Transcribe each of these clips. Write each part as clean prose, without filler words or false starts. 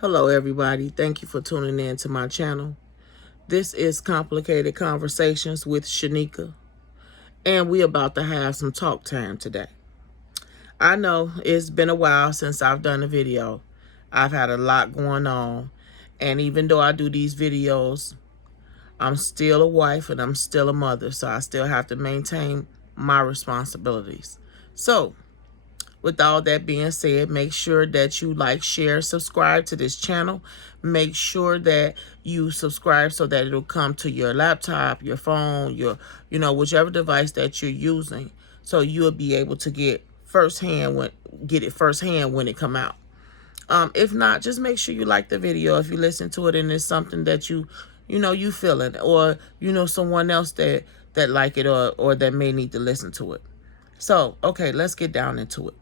Hello, everybody. Thank you for tuning in to my channel. This is Complicated Conversations with Shanika, and we about to have some talk time today. I know it's been a while since I've done a video. I've had a lot going on, and even though I do these videos, I'm still a wife and I'm still a mother, so I still have to maintain my responsibilities. So, with all that being said, make sure that you like, share, subscribe to this channel. Make sure that you subscribe so that it'll come to your laptop, your phone, your, whichever device that you're using. So you'll be able to get it firsthand when it come out. If not, just make sure you like the video if you listen to it and it's something that you feel it, or someone else that like it, or that may need to listen to it. So, okay, let's get down into it.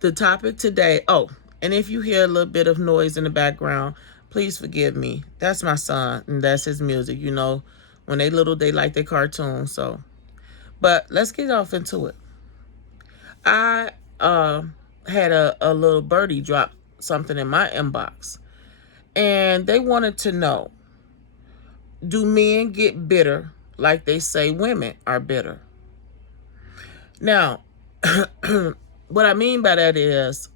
The topic today, and if you hear a little bit of noise in the background, please forgive me. That's my son, and that's his music. When they little, they like their cartoons. So, but let's get off into it. I had a little birdie drop something in my inbox, and they wanted to know, do men get bitter like they say women are bitter? Now, what I mean by that is,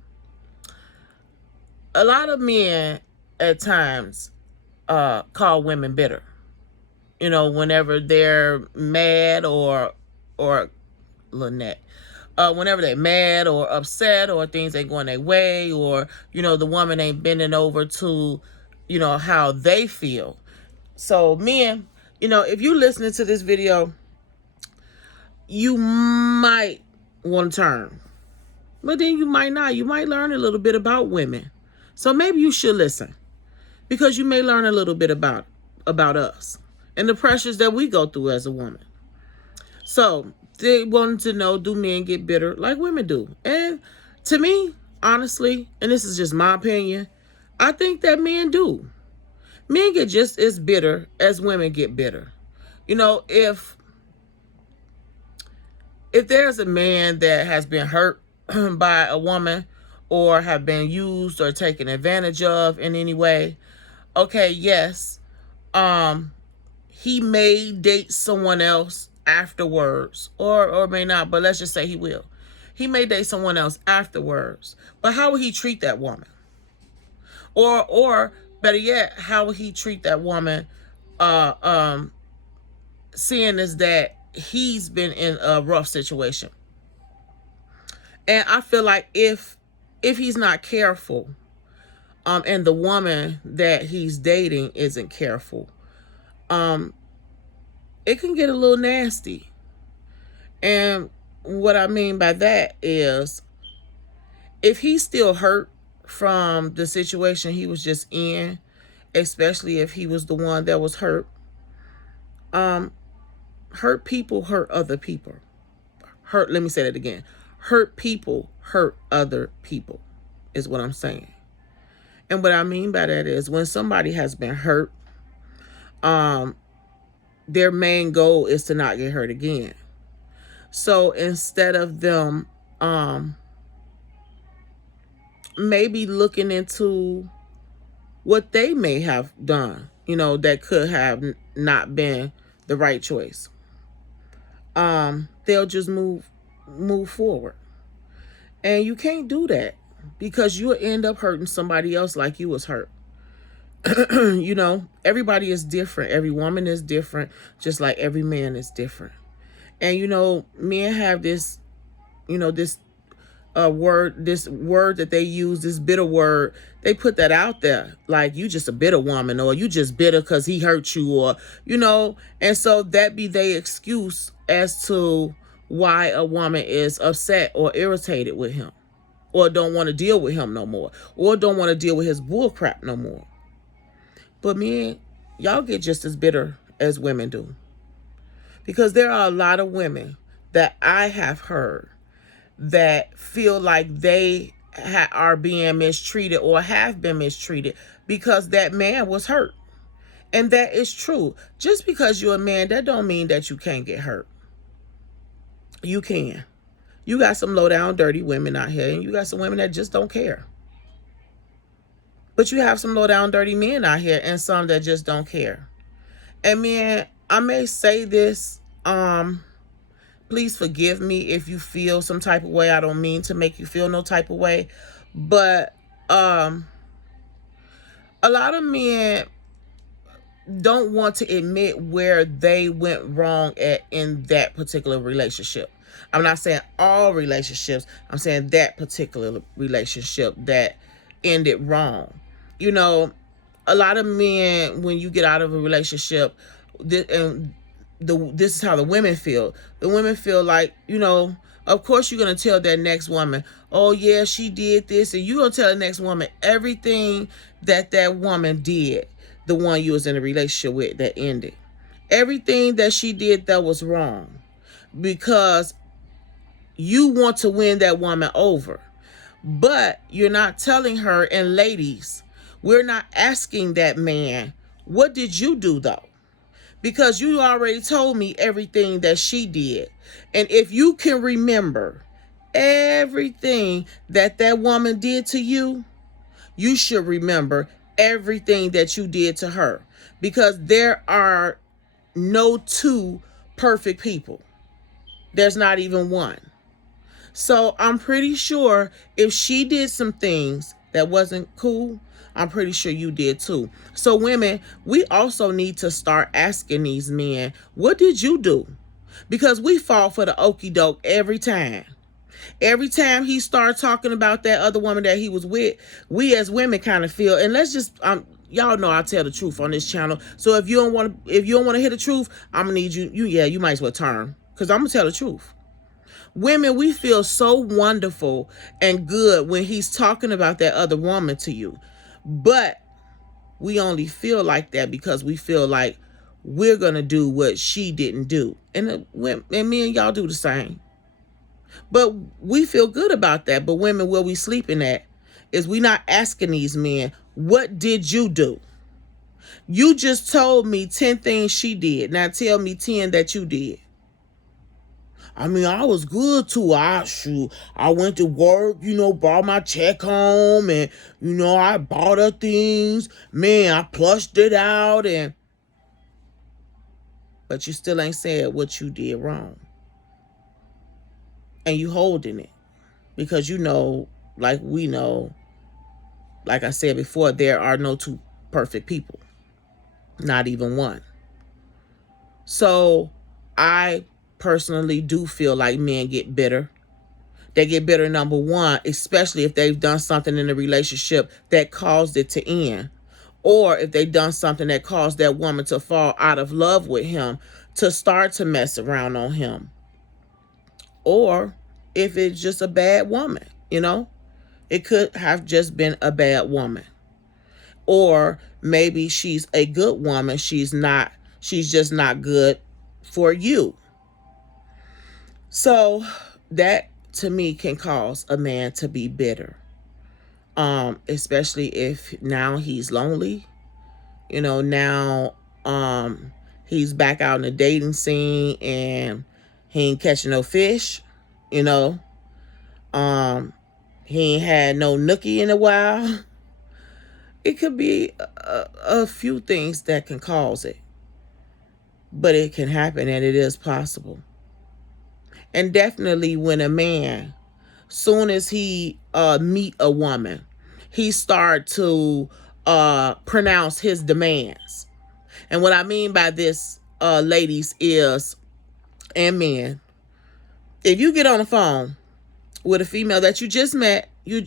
a lot of men at times call women bitter. Whenever they're mad or Lynette, whenever they're mad or upset or things ain't going their way, or the woman ain't bending over to how they feel. So men, if you listening to this video, you might want to turn, but then you might not. You might learn a little bit about women. So maybe you should listen, because you may learn a little bit about us and the pressures that we go through as a woman. So they wanted to know, do men get bitter like women do? And to me, honestly, and this is just my opinion, I think that men do. Men get just as bitter as women get bitter. If there's a man that has been hurt by a woman, or have been used or taken advantage of in any way, okay, yes, he may date someone else afterwards, or may not, but let's just say he will. He may date someone else afterwards, but how will he treat that woman? Or better yet, how will he treat that woman, seeing as that he's been in a rough situation? And I feel like if he's not careful, and the woman that he's dating isn't careful, it can get a little nasty. And what I mean by that is, if he's still hurt from the situation he was just in, especially if he was the one that was hurt, hurt people hurt other people. Let me say that again. Hurt people hurt other people is what I'm saying. And what I mean by that is, when somebody has been hurt, their main goal is to not get hurt again. So instead of them maybe looking into what they may have done, that could have not been the right choice, they'll just move forward. And you can't do that, because you'll end up hurting somebody else like you was hurt. Everybody is different. Every woman is different, just like every man is different. And men have this, this word that they use, this bitter word. They put that out there, like, you just a bitter woman, or you just bitter because he hurt you, or and so that be their excuse as to why a woman is upset or irritated with him, or don't want to deal with him no more, or don't want to deal with his bull crap no more. But men, y'all get just as bitter as women do. Because there are a lot of women that I have heard that feel like they are being mistreated, or have been mistreated, because that man was hurt. And that is true. Just because you're a man, that don't mean that you can't get hurt. You can. You got some low down dirty women out here, and you got some women that just don't care. But you have some low down dirty men out here and some that just don't care. And man, I may say this, please forgive me if you feel some type of way. I don't mean to make you feel no type of way. But a lot of men don't want to admit where they went wrong at in that particular relationship. I'm not saying all relationships. I'm saying that particular relationship that ended wrong. You know, a lot of men, when you get out of a relationship, this is how the women feel. The women feel like, of course you're going to tell that next woman, oh yeah, she did this. And you're going to tell the next woman everything that woman did, the one you was in a relationship with that ended. Everything that she did that was wrong. Because you want to win that woman over. But you're not telling her, and ladies, we're not asking that man, what did you do though? Because you already told me everything that she did. And if you can remember everything that woman did to you, you should remember everything that you did to her. Because there are no two perfect people. There's not even one. So I'm pretty sure if she did some things that wasn't cool, I'm pretty sure you did too. So women, we also need to start asking these men, what did you do? Because we fall for the okie doke every time. Every time he started talking about that other woman that he was with, we as women kind of feel, and let's just y'all know I tell the truth on this channel. So if you don't want to hear the truth, I'm gonna need you might as well turn, because I'm gonna tell the truth. Women, we feel so wonderful and good when he's talking about that other woman to you. But we only feel like that because we feel like we're going to do what she didn't do. And me and y'all do the same. But we feel good about that. But women, where we sleeping at is we not asking these men, what did you do? You just told me 10 things she did. Now tell me 10 that you did. I mean, I was good too. I went to work, brought my check home, and, I bought her things. Man, I plushed it out, but you still ain't said what you did wrong. And you holding it. Because like we know, like I said before, there are no two perfect people. Not even one. So, I personally do feel like men get bitter. They get bitter, number one, especially if they've done something in a relationship that caused it to end. Or if they've done something that caused that woman to fall out of love with him, to start to mess around on him. Or if it's just a bad woman, It could have just been a bad woman. Or maybe she's a good woman. She's just not good for you. So that to me can cause a man to be bitter. Especially if now he's lonely. Now he's back out in the dating scene and he ain't catching no fish. He ain't had no nookie in a while. It could be a few things that can cause it. But it can happen, and it is possible. And definitely when a man, soon as he meet a woman, he start to pronounce his demands. And what I mean by this, ladies, is, and men, if you get on the phone with a female that you just met, you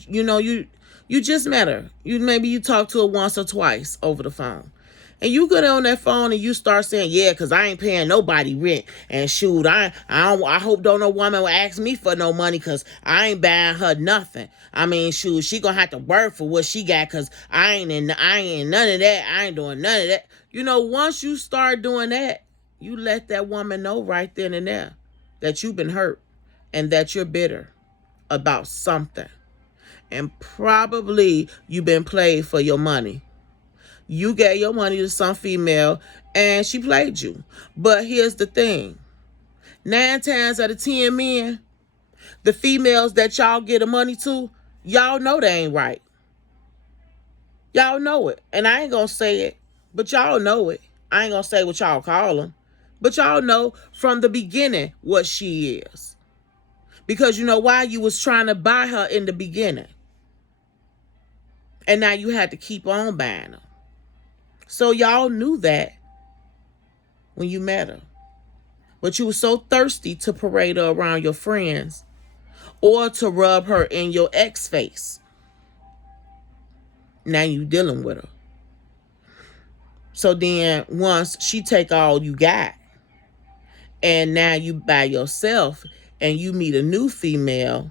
just met her. Maybe you talked to her once or twice over the phone. And you get on that phone and you start saying, yeah, because I ain't paying nobody rent. And shoot, I hope don't no woman will ask me for no money because I ain't buying her nothing. I mean, shoot, she gonna have to work for what she got because I ain't none of that. I ain't doing none of that. Once you start doing that, you let that woman know right then and there that you've been hurt and that you're bitter about something. And probably you've been played for your money. You gave your money to some female and she played you. But here's the thing. 9 times out of 10 men, the females that y'all get the money to, y'all know they ain't right. Y'all know it. And I ain't going to say it, but y'all know it. I ain't going to say what y'all call them. But y'all know from the beginning what she is. Because you know why? You was trying to buy her in the beginning. And now you had to keep on buying her. So y'all knew that when you met her. But you were so thirsty to parade her around your friends or to rub her in your ex face. Now you dealing with her. So then once she take all you got and now you by yourself and you meet a new female,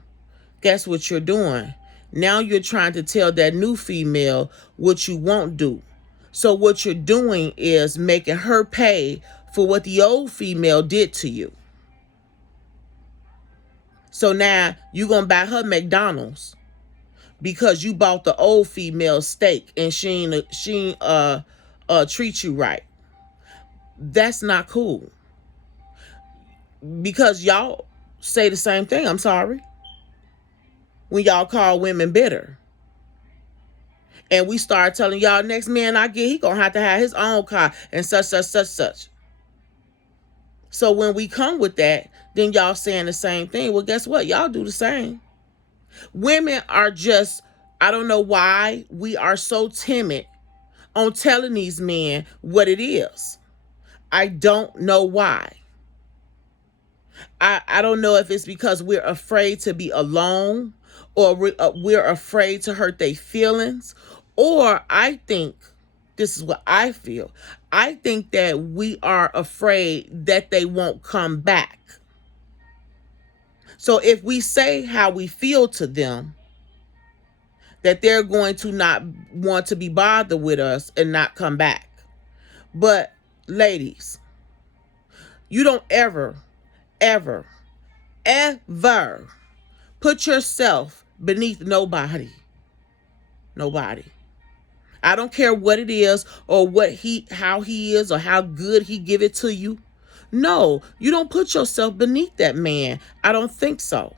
guess what you're doing? Now you're trying to tell that new female what you won't do. So what you're doing is making her pay for what the old female did to you. So now you're going to buy her McDonald's because you bought the old female steak and she ain't treat you right. That's not cool. Because y'all say the same thing, I'm sorry, when y'all call women bitter. And we start telling y'all, next man I get, he gonna have to have his own car and such. So when we come with that, then y'all saying the same thing. Well, guess what? Y'all do the same. Women are just, I don't know why we are so timid on telling these men what it is. I don't know why. I don't know if it's because we're afraid to be alone or we're afraid to hurt their feelings. Or I think, this is what I feel, I think that we are afraid that they won't come back. So if we say how we feel to them, that they're going to not want to be bothered with us and not come back. But ladies, you don't ever put yourself beneath nobody. Nobody. I don't care what it is or how he is or how good he give it to you. No, you don't put yourself beneath that man. I don't think so.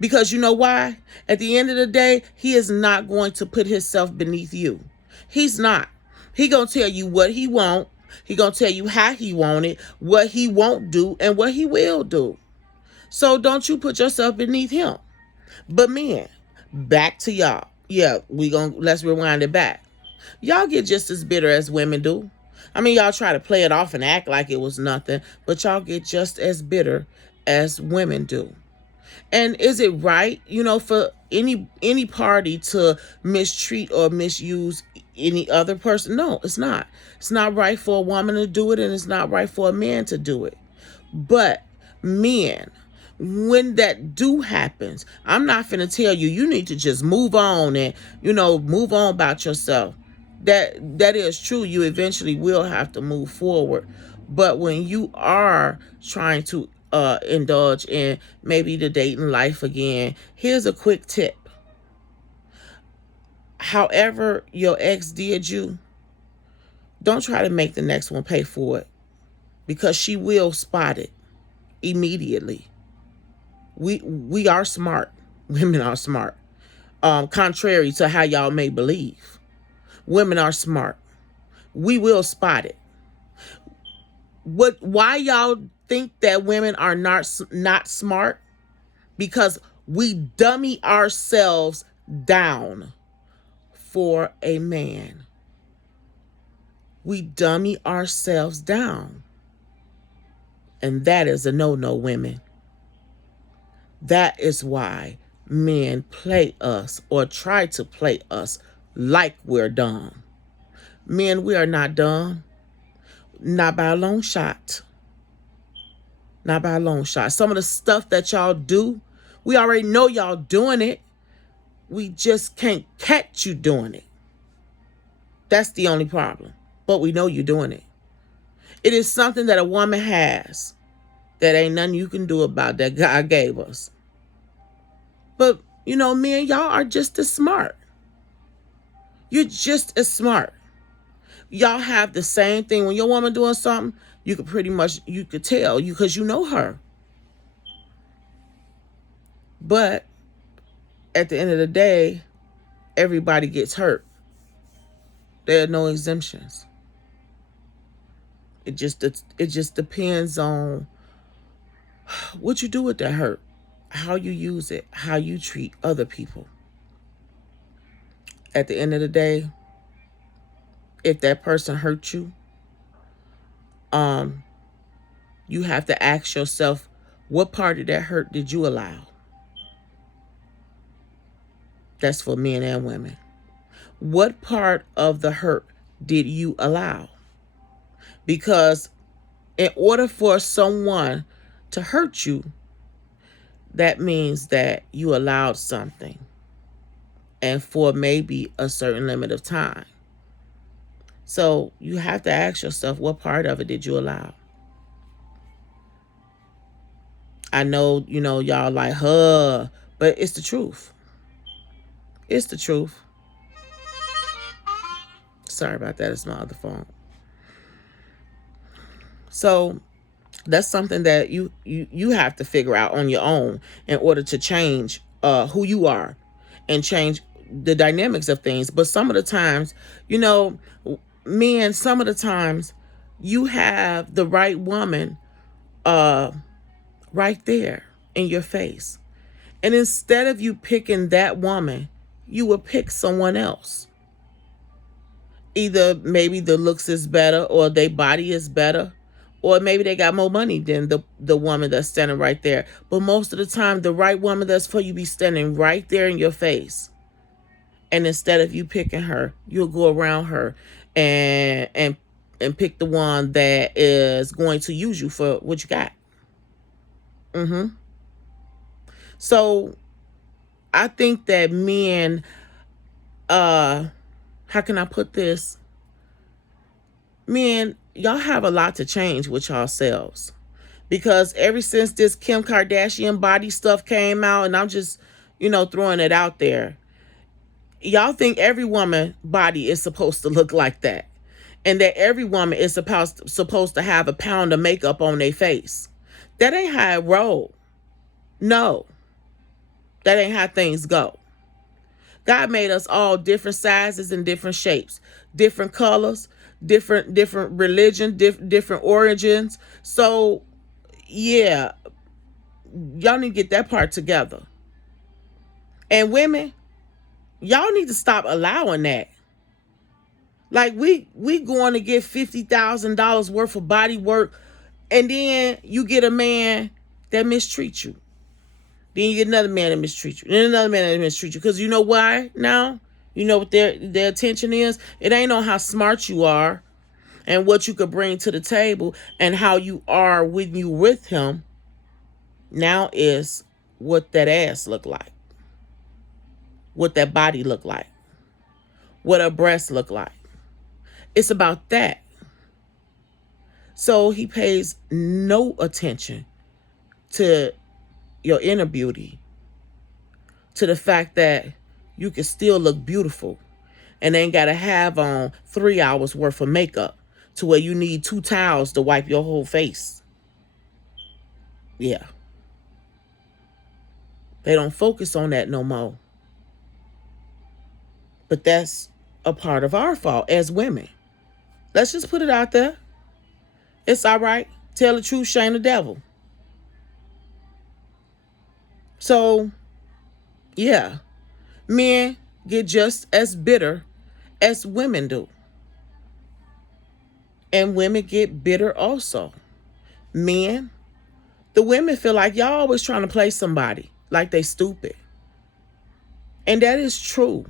Because you know why? At the end of the day, he is not going to put himself beneath you. He's not. He gonna tell you what he want. He gonna tell you how he want it, what he won't do, and what he will do. So don't you put yourself beneath him. But men, back to y'all. Yeah, let's rewind it back. Y'all get just as bitter as women do. I mean, y'all try to play it off and act like it was nothing, but y'all get just as bitter as women do. And is it right, for any party to mistreat or misuse any other person? No, it's not. It's not right for a woman to do it, and it's not right for a man to do it. But men, when that do happens, I'm not finna tell you, you need to just move on and, move on about yourself. That is true. You eventually will have to move forward. But when you are trying to indulge in maybe the dating life again, here's a quick tip. However your ex did you, don't try to make the next one pay for it, because she will spot it immediately. We are smart. Women are smart. Contrary to how y'all may believe. Women are smart. We will spot it. Why y'all think that women are not smart? Because we dummy ourselves down for a man. We dummy ourselves down. And that is a no-no, women. That is why men play us or try to play us like we're dumb. Men, we are not dumb. Not by a long shot. Not by a long shot. Some of the stuff that y'all do, we already know y'all doing it. We just can't catch you doing it. That's the only problem. But we know you're doing it. It is something that a woman has that ain't nothing you can do about, that God gave us. But, men, y'all are just as smart. You're just as smart. Y'all have the same thing. When your woman doing something, you could tell because you know her. But at the end of the day, everybody gets hurt. There are no exemptions. It just depends on what you do with that hurt, how you use it, how you treat other people. At the end of the day, if that person hurt you, um, you have to ask yourself, what part of that hurt did you allow? That's for men and women. What part of the hurt did you allow? Because in order for someone to hurt you, that means that you allowed something, and for maybe a certain limit of time. So you have to ask yourself, what part of it did you allow? I know, y'all like, but it's the truth. It's the truth. Sorry about that. It's my other phone. So that's something that you have to figure out on your own in order to change who you are and change the dynamics of things. But some of the times, men, some of the times you have the right woman right there in your face. And instead of you picking that woman, you will pick someone else. Either maybe the looks is better, or their body is better, or maybe they got more money than the woman that's standing right there. But most of the time, the right woman that's for you be standing right there in your face. And instead of you picking her, you'll go around her and pick the one that is going to use you for what you got. So I think that men, how can I put this? Men, y'all have a lot to change with yourselves. Because ever since this Kim Kardashian body stuff came out, and I'm just, throwing it out there, y'all think every woman body is supposed to look like that. And that every woman is supposed to have a pound of makeup on their face. That ain't how it roll. No. That ain't how things go. God made us all different sizes and different shapes, different colors, different religion, different origins. So, yeah, y'all need to get that part together. And women, y'all need to stop allowing that. Like we going to get $50,000 worth of body work, and then you get a man that mistreats you. Then you get another man that mistreats you. Then another man that mistreats you. Because you know why now? You know what their attention is? It ain't on how smart you are and what you could bring to the table and how you are when you with him. Now is what that ass look like. What that body look like. What her breasts look like. It's about that. So he pays no attention to your inner beauty, to the fact that you can still look beautiful and ain't got to have on 3 hours worth of makeup to where you need 2 towels to wipe your whole face. Yeah. They don't focus on that no more. But that's a part of our fault as women. Let's just put it out there. It's all right. Tell the truth, shame the devil. So, yeah, men get just as bitter as women do. And women get bitter also. Men, the women feel like y'all always trying to play somebody like they stupid. And that is true.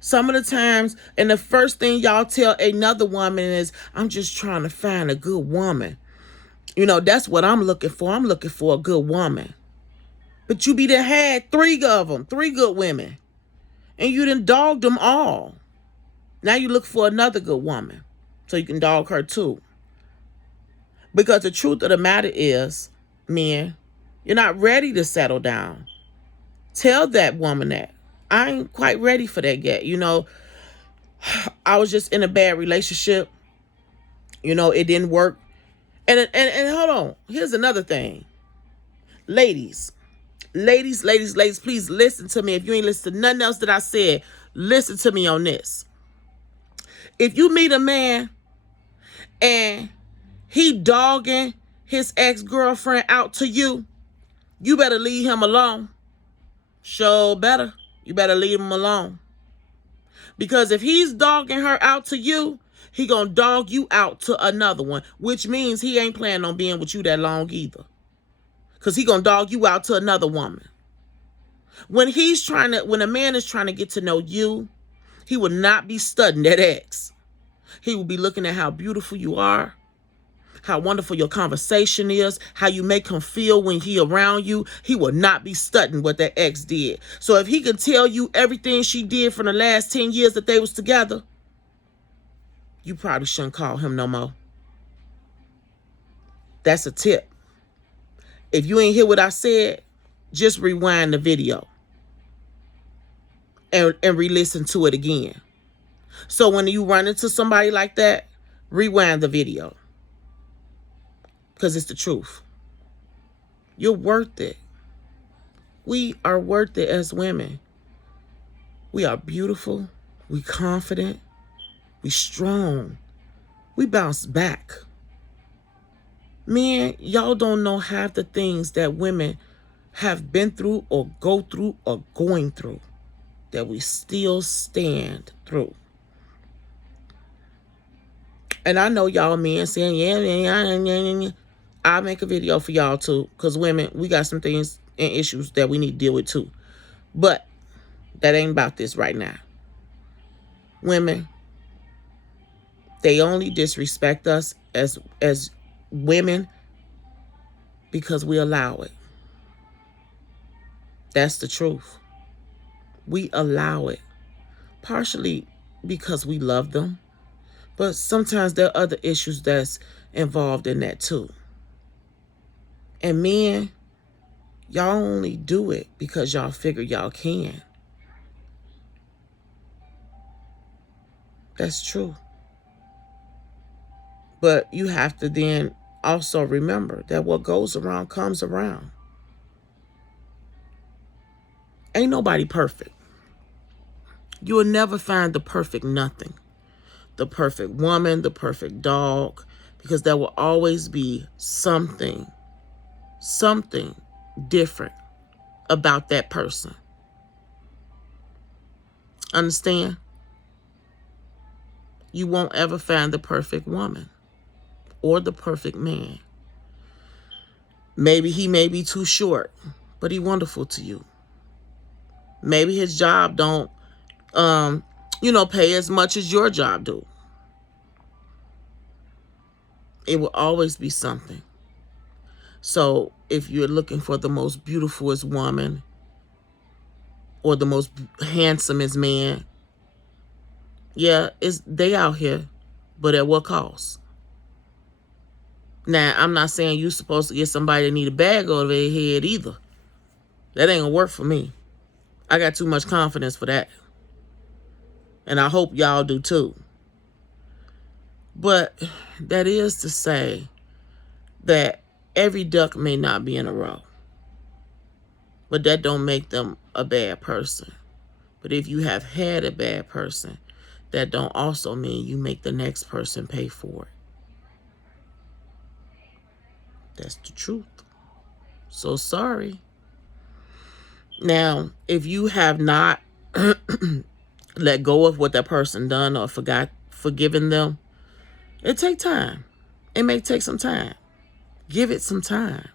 Some of the times, and the first thing y'all tell another woman is, I'm just trying to find a good woman. That's what I'm looking for. I'm looking for a good woman. But you be done had 3 of them, 3 good women. And you done dogged them all. Now you look for another good woman so you can dog her too. Because the truth of the matter is, men, you're not ready to settle down. Tell that woman that. I ain't quite ready for that yet. I was just in a bad relationship. It didn't work. And hold on. Here's another thing. Ladies, please listen to me. If you ain't listened to nothing else that I said, listen to me on this. If you meet a man and he dogging his ex-girlfriend out to you, you better leave him alone. Sure better. You better leave him alone. Because if he's dogging her out to you, he gonna dog you out to another one, which means he ain't planning on being with you that long either. Because he gonna dog you out to another woman. When a man is trying to get to know you, he will not be studying that ex. He will be looking at how beautiful you are, how wonderful your conversation is, how you make him feel when he around you. He will not be studying what that ex did. So if he can tell you everything she did from the last 10 years that they was together, you probably shouldn't call him no more. That's a tip. If you ain't hear what I said, just rewind the video and re-listen to it again. So when you run into somebody like that, rewind the video. Because it's the truth. You're worth it. We are worth it as women. We are beautiful. We confident. We strong. We bounce back. Men, y'all don't know half the things that women have been through or go through or going through that we still stand through. And I know y'all men saying, yeah. I'll make a video for y'all too. Because women, we got some things and issues that we need to deal with too. But that ain't about this right now. Women, they only disrespect us as women because we allow it. That's the truth. We allow it. Partially because we love them. But sometimes there are other issues that's involved in that too. And men, y'all only do it because y'all figure y'all can. That's true. But you have to then also remember that what goes around comes around. Ain't nobody perfect. You will never find the perfect nothing. The perfect woman, the perfect dog, because there will always be something different about that person. Understand? You won't ever find the perfect woman or the perfect man. Maybe he may be too short, but he's wonderful to you. Maybe his job don't, pay as much as your job do. It will always be something. So if you're looking for the most beautifulest woman or the most handsomest man, yeah, they out here, but at what cost? Now, I'm not saying you're supposed to get somebody that need a bag over their head either. That ain't gonna work for me. I got too much confidence for that. And I hope y'all do too. But that is to say that every duck may not be in a row. But that don't make them a bad person. But if you have had a bad person, that don't also mean you make the next person pay for it. That's the truth. So sorry. Now, if you have not let go of what that person done or forgiven them, it take time. It may take some time. Give it some time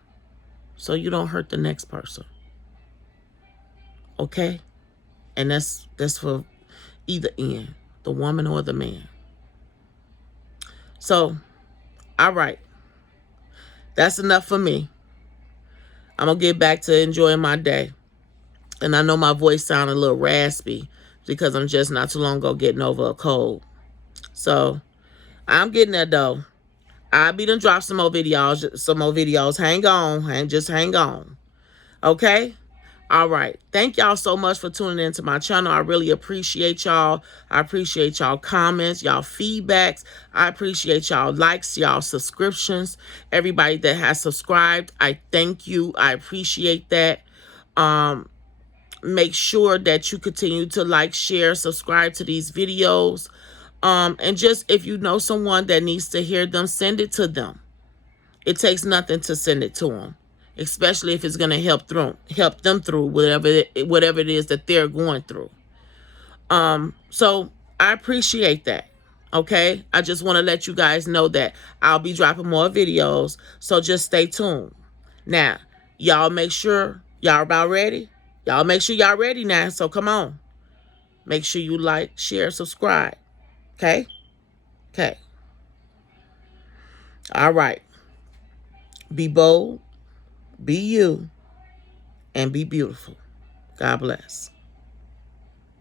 so you don't hurt the next person. Okay? And that's for either end, the woman or the man. So, all right. That's enough for me. I'm going to get back to enjoying my day. And I know my voice sounded a little raspy because I'm just not too long ago getting over a cold. So, I'm getting there though. I'll be done drop some more videos. Hang on. Just hang on. Okay? All right. Thank y'all so much for tuning into my channel. I really appreciate y'all. I appreciate y'all comments, y'all feedbacks. I appreciate y'all likes, y'all subscriptions. Everybody that has subscribed, I thank you. I appreciate that. Make sure that you continue to like, share, subscribe to these videos. And just if you know someone that needs to hear them, send it to them. It takes nothing to send it to them, especially if it's going to help them through whatever it is that they're going through. So I appreciate that. Okay, I just want to let you guys know that I'll be dropping more videos, so just stay tuned. Now, y'all make sure y'all about ready. Y'all make sure y'all ready now. So come on, make sure you like, share, subscribe. Okay, okay. All right. Be bold, be you, and be beautiful. God bless.